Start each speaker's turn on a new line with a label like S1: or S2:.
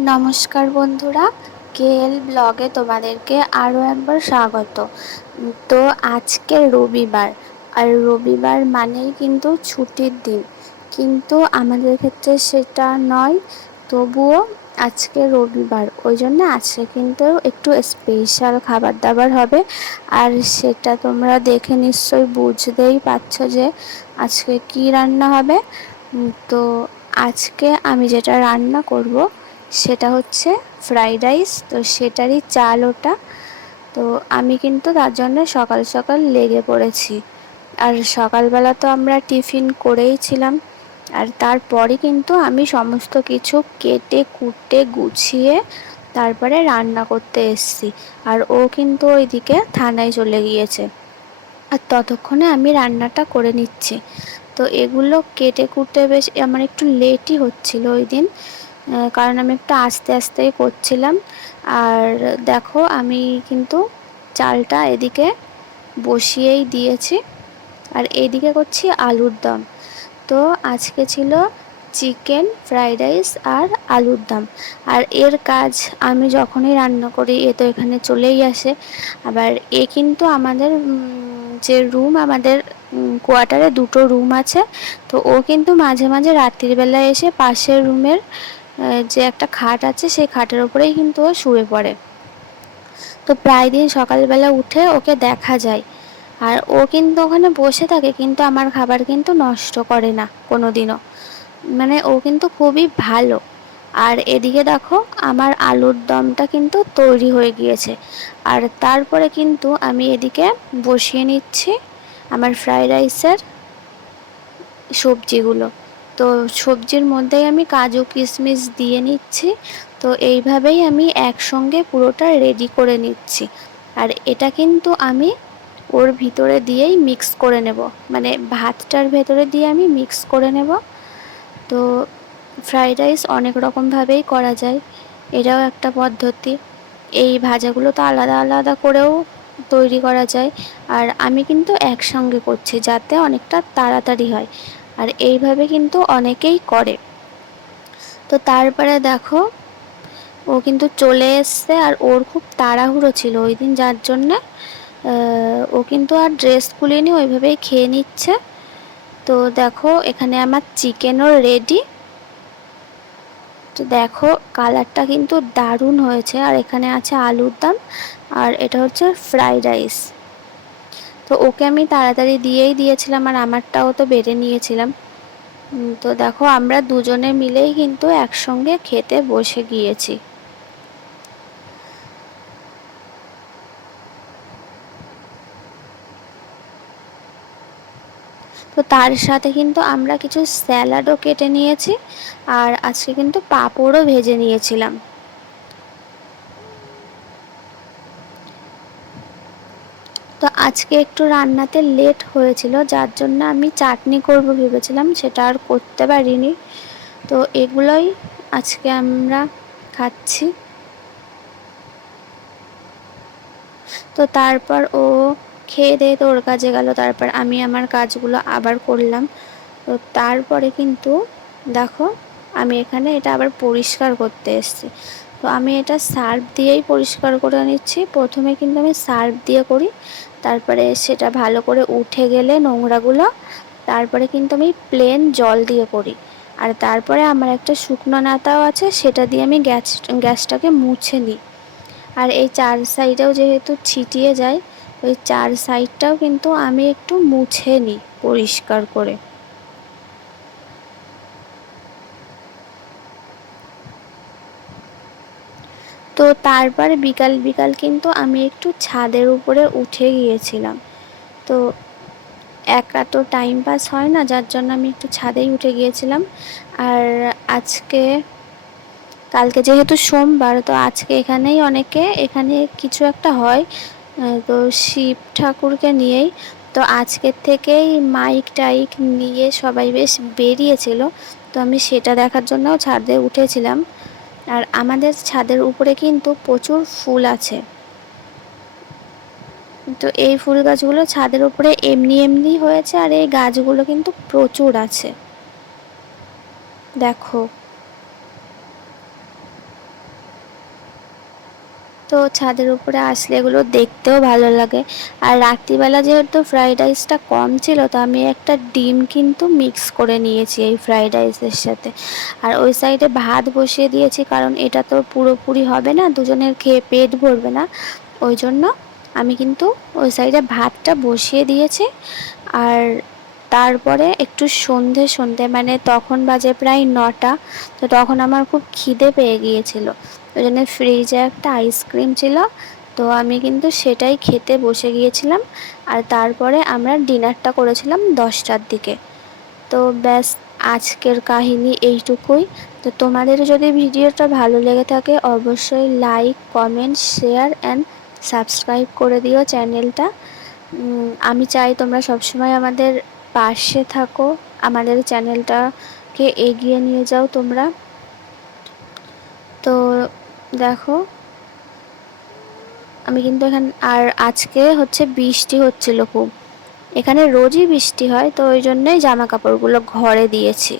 S1: নমস্কার বন্ধুরা, কেএল ব্লগে তোমাদেরকে আরও একবার স্বাগত। তো আজকে রবিবার, আর রবিবার মানেই কিন্তু ছুটির দিন। কিন্তু আমাদের ক্ষেত্রে সেটা নয়, তবুও আজকে রবিবার। ওই জন্য আজকে কিন্তু একটু স্পেশাল খাবার দাবার হবে। আর সেটা তোমরা দেখে নিশ্চয়ই বুঝতেই পারছ যে আজকে কি রান্না হবে। তো আজকে আমি যেটা রান্না করব সেটা হচ্ছে ফ্রাইড রাইস তো সেটারই চাল ওটা। তো আমি কিন্তু তার জন্য সকাল সকাল লেগে পড়েছি। আর সকালবেলা তো আমরা টিফিন করেই ছিলাম। আর তারপরে কিন্তু আমি সমস্ত কিছু কেটে, কুটে, গুছিয়ে তারপরে রান্না করতে এসছি। আর ও কিন্তু ওইদিকে থানায় চলে গিয়েছে। আর ততক্ষণে আমি রান্নাটা করে নিচ্ছি। তো এগুলো কেটে, কুটে বেশ আমার একটু লেটই হচ্ছিল ওই দিন কারণ আমি একটু আস্তে আস্তেই করছিলাম। আর দেখো, আমি কিন্তু চালটা এদিকে বসিয়েই দিয়েছি। আর এদিকে করছি আলুর দম। তো আজকে ছিল চিকেন, ফ্রাইড রাইস আর আলুর দম। আর এর কাজ আমি যখনই রান্না করি, এ তো এখানে চলেই আসে। আবার এ কিন্তু আমাদের যে রুম, আমাদের কোয়ার্টারে দুটো রুম আছে। তো ও কিন্তু মাঝে মাঝে রাত্রিবেলায় এসে পাশের রুমের যে একটা খাট আছে, সেই খাটের ওপরেই কিন্তু ও শুয়ে পড়ে। তো প্রায় দিন সকালবেলা উঠে ওকে দেখা যায়। আর ও কিন্তু ওখানে বসে থাকে, কিন্তু আমার খাবার কিন্তু নষ্ট করে না কোনো দিনও মানে ও কিন্তু খুবই ভালো। আর এদিকে দেখো, আমার আলুর দমটা কিন্তু তৈরি হয়ে গিয়েছে। আর তারপরে কিন্তু আমি এদিকে বসিয়ে নিচ্ছি আমার ফ্রাইড রাইসের সবজিগুলো। তো সবজির মধ্যেই আমি কাজু, কিশমিশ দিয়ে নিচ্ছি। তো এইভাবেই আমি একসঙ্গে পুরোটা রেডি করে নিচ্ছি। আর এটা কিন্তু আমি ওর ভিতরে দিয়েই মিক্স করে নেব। মানে ভাতটার ভেতরে দিয়ে আমি মিক্স করে নেব। তো ফ্রাইড রাইস অনেক রকমভাবেই করা যায়। এটাও একটা পদ্ধতি। এই ভাজাগুলো তো আলাদা আলাদা করেও তৈরি করা যায়। আর আমি কিন্তু একসঙ্গে করছি যাতে অনেকটা তাড়াতাড়ি হয়। আর এইভাবে কিন্তু অনেকেই করে। তো তারপরে দেখো, ও কিন্তু চলে এসছে আর ওর খুব তাড়াহুড়ো ছিল ওই দিন, যার জন্যে ও কিন্তু আর ড্রেস খুলিনি, ওইভাবেই খেয়ে নিচ্ছে। তো দেখো, এখানে আমার চিকেনও রেডি তো দেখো কালারটা কিন্তু দারুণ হয়েছে। আর এখানে আছে আলুর দাম, আর এটা হচ্ছে ফ্রাইড রাইস তো ওকে আমি তাড়াতাড়ি দিয়েই দিয়েছিলাম আর আমারটাও তো বেড়ে নিয়েছিলাম। তো দেখো আমরা দুজনে মিলেই কিন্তু একসঙ্গে খেতে বসে গিয়েছি। তো তার সাথে কিন্তু আমরা কিছু স্যালাডও কেটে নিয়েছি আর আজকে কিন্তু পাঁপড়ও ভেজে নিয়েছিলাম। তো আজকে একটু রান্নাতে লেট হয়েছিল, যার জন্য আমি চাটনি করব ভেবেছিলাম, সেটা আর করতে পারিনি। তো এগুলোই আজকে আমরা খাচ্ছি। তো তারপর ও খেয়ে দিয়ে তো ওর কাজে গেল, তারপর আমি আমার কাজগুলো আবার করলাম। তো তারপরে কিন্তু দেখো, আমি এখানে এটা আবার পরিষ্কার করতে এসেছি। তো আমি এটা সার্ফ দিয়েই পরিষ্কার করে নিচ্ছি। প্রথমে কিন্তু আমি সার্ফ দিয়ে করি তারপরে সেটা ভালো করে উঠে গেলে নোংরাগুলো, তারপরে কিন্তু আমি প্লেন জল দিয়ে করি। আর তারপরে আমার একটা শুকনো নাতাও আছে, সেটা দিয়ে আমি গ্যাস, গ্যাসটাকে মুছে নিই। আর এই চার সাইডেও যেহেতু ছিটিয়ে যায়, ওই চার সাইডটাও কিন্তু আমি একটু মুছে নিই পরিষ্কার করে। তো তারপর বিকাল বিকাল কিন্তু আমি একটু ছাদের উপরে উঠে গিয়েছিলাম। তো একা তো টাইম পাস হয় না, যার জন্য আমি একটু ছাদেই উঠে গিয়েছিলাম। আর আজকে, কালকে যেহেতু সোমবার, তো আজকে এখানেই অনেকে, এখানে কিছু একটা হয় তো শিব ঠাকুরকে নিয়েই। তো আজকের থেকেই মাইক টাইক নিয়ে সবাই বেশ বেরিয়েছিল। তো আমি সেটা দেখার জন্যও ছাদে উঠেছিলাম। আর আমাদের ছাদের উপরে কিন্তু প্রচুর ফুল আছে। তো এই ফুল গাছগুলো ছাদের উপরে এমনি এমনি হয়েছে আর এই গাছগুলো কিন্তু প্রচুর আছে। দেখো। তো ছাদের উপরে আসলে এগুলো দেখতেও ভালো লাগে। আর রাত্রিবেলা যেহেতু ফ্রাইড রাইসটা কম ছিল, তো আমি একটা ডিম কিন্তু মিক্স করে নিয়েছি এই ফ্রাইড রাইসের সাথে। আর ওই সাইডে ভাত বসিয়ে দিয়েছি, কারণ এটা তো পুরোপুরি হবে না, দুজনের খেয়ে পেট ভরবে না। ওই জন্য আমি কিন্তু ওই সাইডে ভাতটা বসিয়ে দিয়েছি। আর তারপরে একটু সন্ধে সন্ধে মানে তখন বাজে প্রায় নটা, তো তখন আমার খুব খিদে পেয়ে গিয়েছিল। ওই জন্য ফ্রিজে একটা আইসক্রিম ছিল। তো আমি কিন্তু সেটাই খেতে বসে গিয়েছিলাম। আর তারপরে আমরা ডিনারটা করেছিলাম দশটার দিকে। তো ব্যাস, আজকের কাহিনী এইটুকুই। তো তোমাদের যদি ভিডিওটা ভালো লেগে থাকে, অবশ্যই like comment share and subscribe করে দিও চ্যানেলটা। আমি চাই তোমরা সবসময় আমাদের পাশে থাকো। আমাদের চ্যানেলটাকে এগিয়ে নিয়ে যাও তোমরা। দেখো। আমি কিন্তু এখানে আর আজকে হচ্ছে বৃষ্টি হচ্ছিল খুব। এখানে রোজই বৃষ্টি হয়, তো ওই জন্যই জামা কাপড়গুলো ঘরে দিয়েছি।